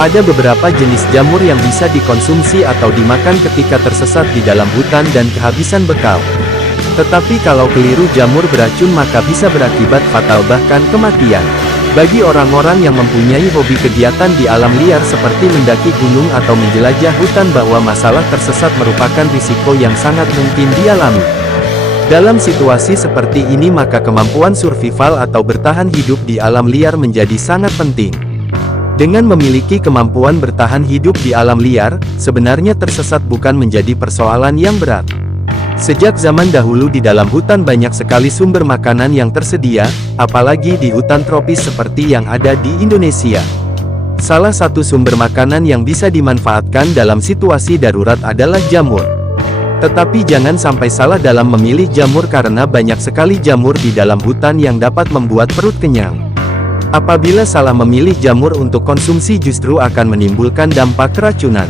Ada beberapa jenis jamur yang bisa dikonsumsi atau dimakan ketika tersesat di dalam hutan dan kehabisan bekal. Tetapi kalau keliru jamur beracun maka bisa berakibat fatal bahkan kematian. Bagi orang-orang yang mempunyai hobi kegiatan di alam liar seperti mendaki gunung atau menjelajah hutan bahwa masalah tersesat merupakan risiko yang sangat mungkin dialami. Dalam situasi seperti ini maka kemampuan survival atau bertahan hidup di alam liar menjadi sangat penting. Dengan memiliki kemampuan bertahan hidup di alam liar, sebenarnya tersesat bukan menjadi persoalan yang berat. Sejak zaman dahulu di dalam hutan banyak sekali sumber makanan yang tersedia, apalagi di hutan tropis seperti yang ada di Indonesia. Salah satu sumber makanan yang bisa dimanfaatkan dalam situasi darurat adalah jamur. Tetapi jangan sampai salah dalam memilih jamur karena banyak sekali jamur di dalam hutan yang dapat membuat perut kenyang. Apabila salah memilih jamur untuk konsumsi justru akan menimbulkan dampak keracunan.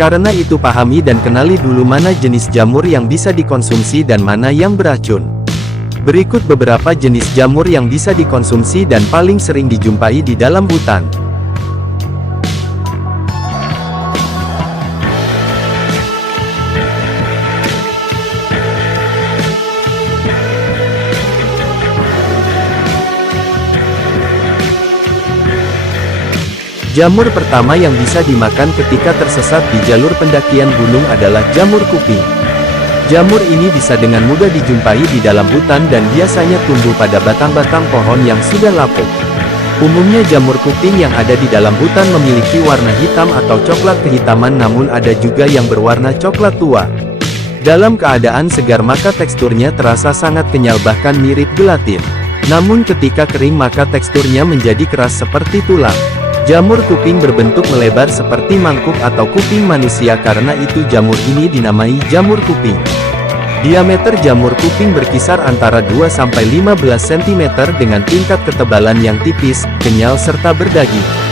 Karena itu pahami dan kenali dulu mana jenis jamur yang bisa dikonsumsi dan mana yang beracun. Berikut beberapa jenis jamur yang bisa dikonsumsi dan paling sering dijumpai di dalam hutan. Jamur pertama yang bisa dimakan ketika tersesat di jalur pendakian gunung adalah jamur kuping. Jamur ini bisa dengan mudah dijumpai di dalam hutan dan biasanya tumbuh pada batang-batang pohon yang sudah lapuk. Umumnya jamur kuping yang ada di dalam hutan memiliki warna hitam atau coklat kehitaman namun ada juga yang berwarna coklat tua. Dalam keadaan segar maka teksturnya terasa sangat kenyal bahkan mirip gelatin. Namun ketika kering maka teksturnya menjadi keras seperti tulang. Jamur kuping berbentuk melebar seperti mangkuk atau kuping manusia karena itu jamur ini dinamai jamur kuping. Diameter jamur kuping berkisar antara 2-15 cm dengan tingkat ketebalan yang tipis, kenyal serta berdaging.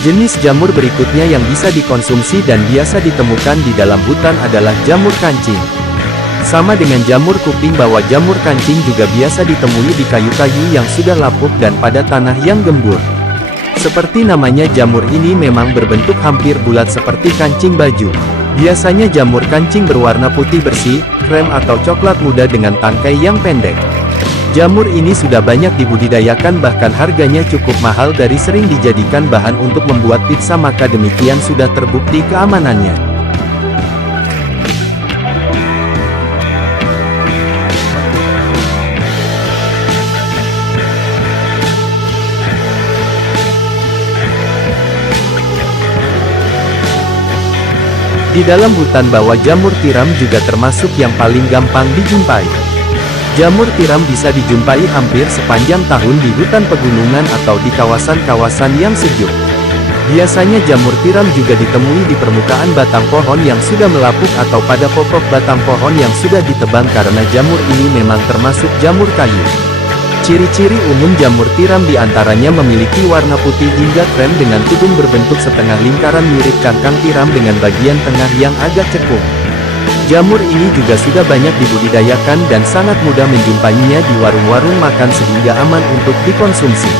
Jenis jamur berikutnya yang bisa dikonsumsi dan biasa ditemukan di dalam hutan adalah jamur kancing. Sama dengan jamur kuping bahwa jamur kancing juga biasa ditemui di kayu-kayu yang sudah lapuk dan pada tanah yang gembur. Seperti namanya jamur ini memang berbentuk hampir bulat seperti kancing baju. Biasanya jamur kancing berwarna putih bersih, krem atau coklat muda dengan tangkai yang pendek. Jamur ini sudah banyak dibudidayakan bahkan harganya cukup mahal dari sering dijadikan bahan untuk membuat pizza maka demikian sudah terbukti keamanannya. Di dalam hutan bawah jamur tiram juga termasuk yang paling gampang dijumpai. Jamur tiram bisa dijumpai hampir sepanjang tahun di hutan pegunungan atau di kawasan-kawasan yang sejuk. Biasanya jamur tiram juga ditemui di permukaan batang pohon yang sudah melapuk atau pada pokok batang pohon yang sudah ditebang karena jamur ini memang termasuk jamur kayu. Ciri-ciri umum jamur tiram diantaranya memiliki warna putih hingga krem dengan tudung berbentuk setengah lingkaran mirip cangkang tiram dengan bagian tengah yang agak cekung. Jamur ini juga sudah banyak dibudidayakan dan sangat mudah menjumpainya di warung-warung makan sehingga aman untuk dikonsumsi.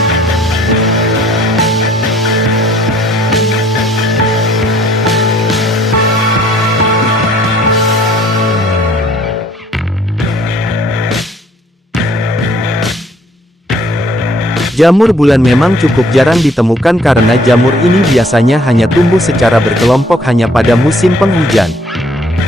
Jamur bulan memang cukup jarang ditemukan karena jamur ini biasanya hanya tumbuh secara berkelompok hanya pada musim penghujan.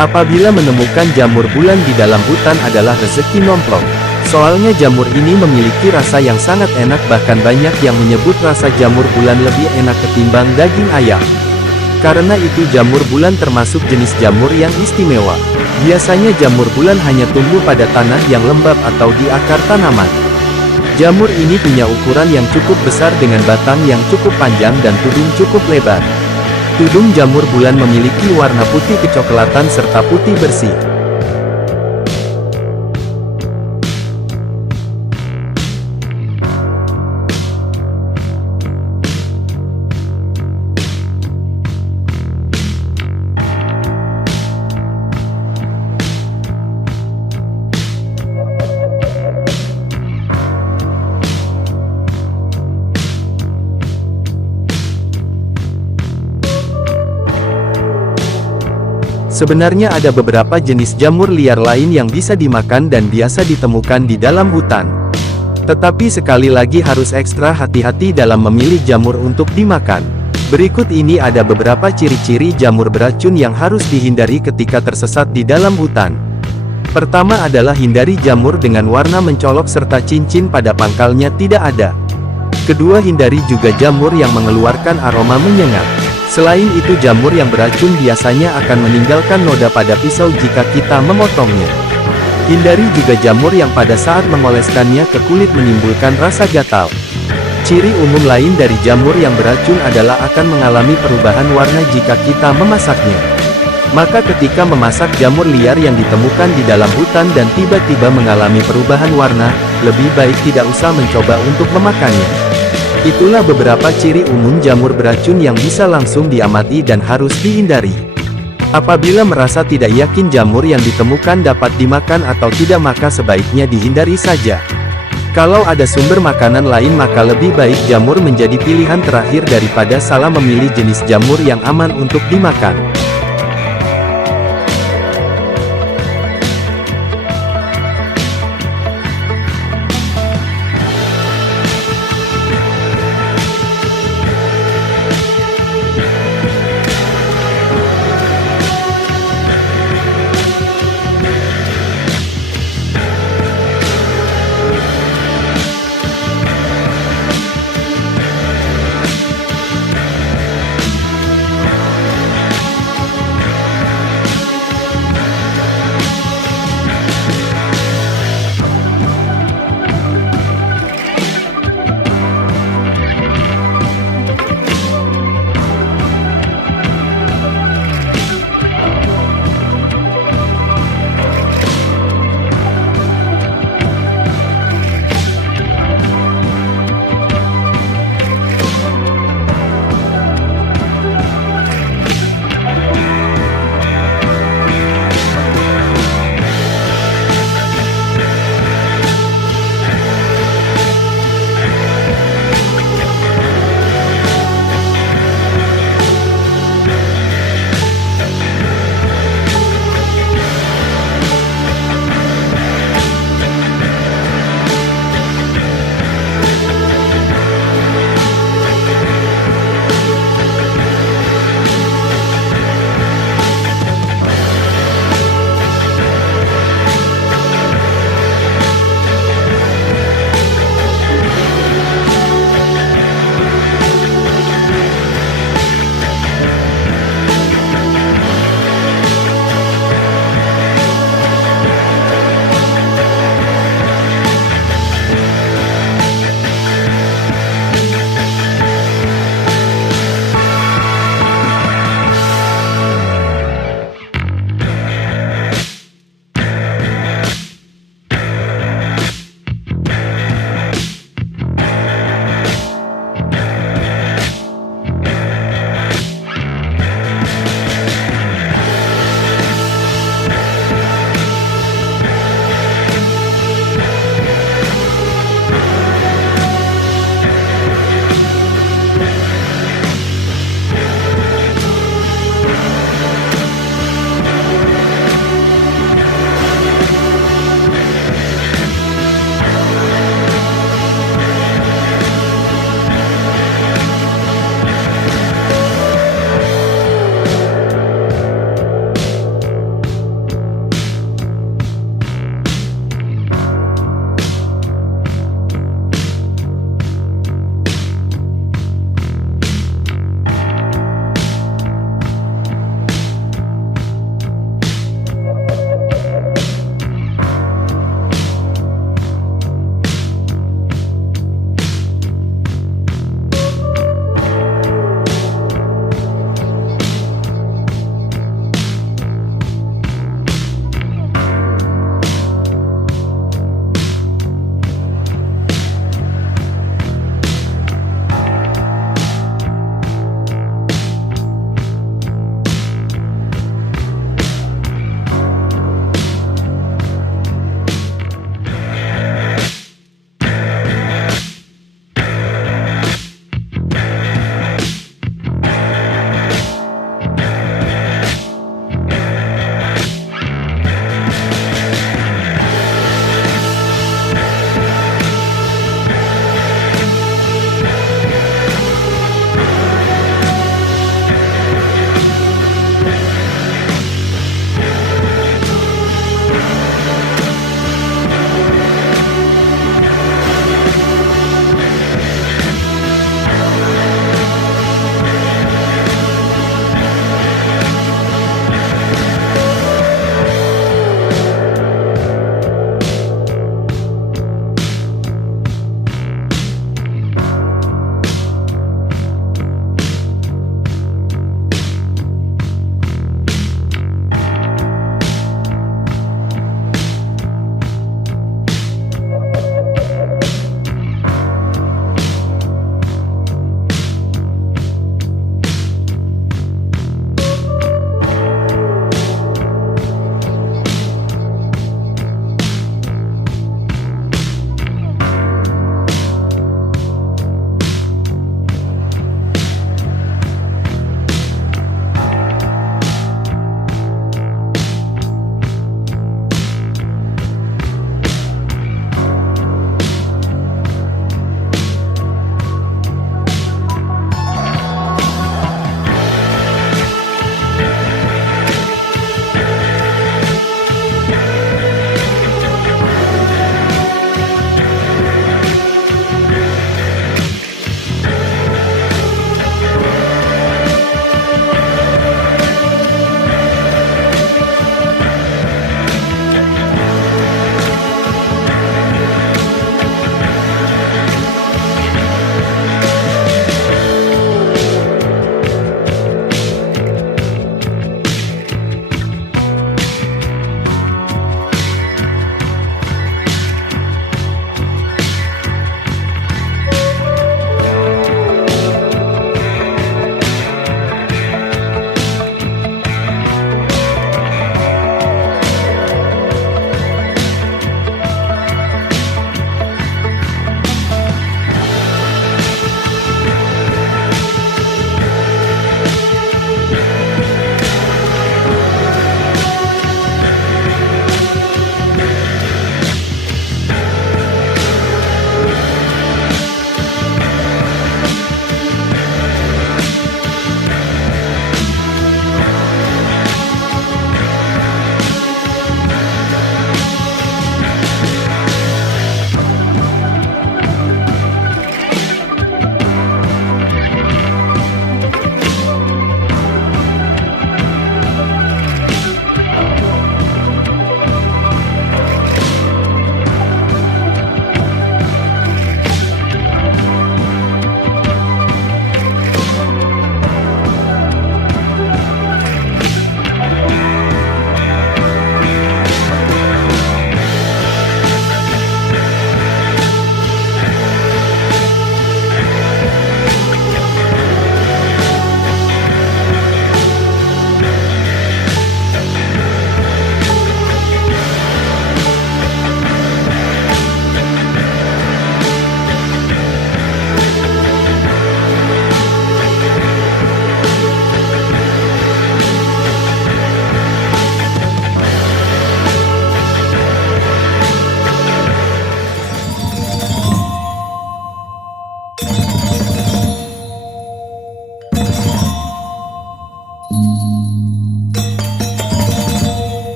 Apabila menemukan jamur bulan di dalam hutan adalah rezeki nomplok. Soalnya jamur ini memiliki rasa yang sangat enak bahkan banyak yang menyebut rasa jamur bulan lebih enak ketimbang daging ayam. Karena itu jamur bulan termasuk jenis jamur yang istimewa. Biasanya jamur bulan hanya tumbuh pada tanah yang lembab atau di akar tanaman. Jamur ini punya ukuran yang cukup besar dengan batang yang cukup panjang dan tudung cukup lebar. Tudung jamur bulan memiliki warna putih kecoklatan serta putih bersih. Sebenarnya ada beberapa jenis jamur liar lain yang bisa dimakan dan biasa ditemukan di dalam hutan. Tetapi sekali lagi harus ekstra hati-hati dalam memilih jamur untuk dimakan. Berikut ini ada beberapa ciri-ciri jamur beracun yang harus dihindari ketika tersesat di dalam hutan. Pertama adalah hindari jamur dengan warna mencolok serta cincin pada pangkalnya tidak ada. Kedua, hindari juga jamur yang mengeluarkan aroma menyengat. Selain itu, jamur yang beracun biasanya akan meninggalkan noda pada pisau jika kita memotongnya. Hindari juga jamur yang pada saat mengoleskannya ke kulit menimbulkan rasa gatal. Ciri umum lain dari jamur yang beracun adalah akan mengalami perubahan warna jika kita memasaknya. Maka ketika memasak jamur liar yang ditemukan di dalam hutan dan tiba-tiba mengalami perubahan warna, lebih baik tidak usah mencoba untuk memakannya. Itulah beberapa ciri umum jamur beracun yang bisa langsung diamati dan harus dihindari. Apabila merasa tidak yakin jamur yang ditemukan dapat dimakan atau tidak, maka sebaiknya dihindari saja. Kalau ada sumber makanan lain, maka lebih baik jamur menjadi pilihan terakhir daripada salah memilih jenis jamur yang aman untuk dimakan.